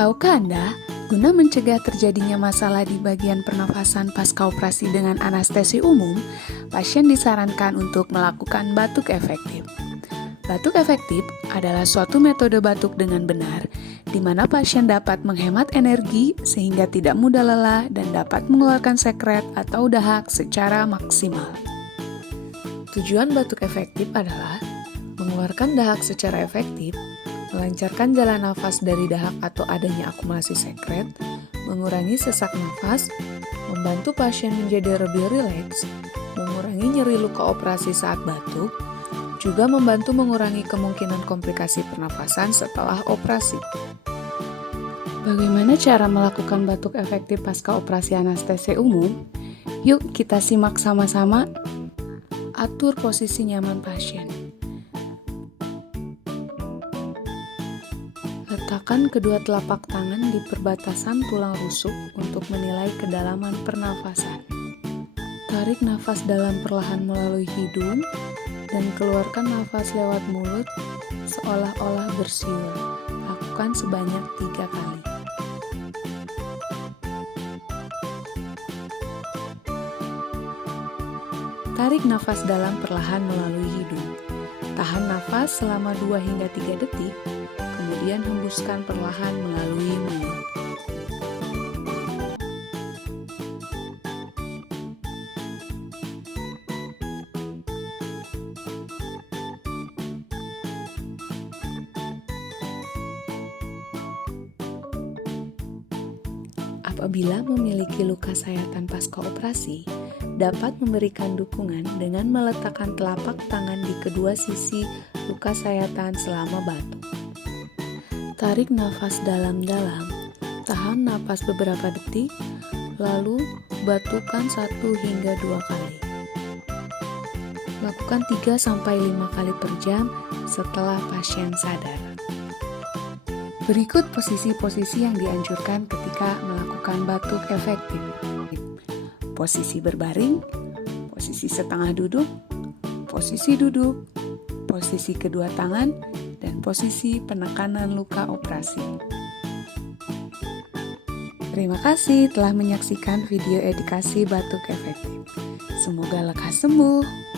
Tahukah Anda, guna mencegah terjadinya masalah di bagian pernafasan pasca operasi dengan anestesi umum, pasien disarankan untuk melakukan batuk efektif. Batuk efektif adalah suatu metode batuk dengan benar, di mana pasien dapat menghemat energi sehingga tidak mudah lelah dan dapat mengeluarkan sekret atau dahak secara maksimal. Tujuan batuk efektif adalah mengeluarkan dahak secara efektif, melancarkan jalan nafas dari dahak atau adanya akumulasi sekret, mengurangi sesak nafas, membantu pasien menjadi lebih rileks, mengurangi nyeri luka operasi saat batuk, juga membantu mengurangi kemungkinan komplikasi pernafasan setelah operasi. Bagaimana cara melakukan batuk efektif pasca operasi anestesi umum? Yuk kita simak sama-sama. Atur posisi nyaman pasien. Letakkan kedua telapak tangan di perbatasan tulang rusuk untuk menilai kedalaman pernafasan. Tarik nafas dalam perlahan melalui hidung dan keluarkan nafas lewat mulut seolah-olah bersiul. Lakukan sebanyak 3 kali. Tarik nafas dalam perlahan melalui hidung. Tahan nafas selama 2 hingga 3 detik, kemudian hembuskan perlahan melalui mulut. Apabila memiliki luka sayatan pasca operasi, dapat memberikan dukungan dengan meletakkan telapak tangan di kedua sisi luka sayatan selama batuk. Tarik nafas dalam-dalam, tahan napas beberapa detik, lalu batukan 1 hingga 2 kali. Lakukan 3-5 kali per jam setelah pasien sadar. Berikut posisi-posisi yang dianjurkan ketika melakukan batuk efektif. Posisi berbaring, posisi setengah duduk, posisi duduk, posisi kedua tangan, dan posisi penekanan luka operasi. Terima kasih telah menyaksikan video edukasi batuk efektif. Semoga lekas sembuh.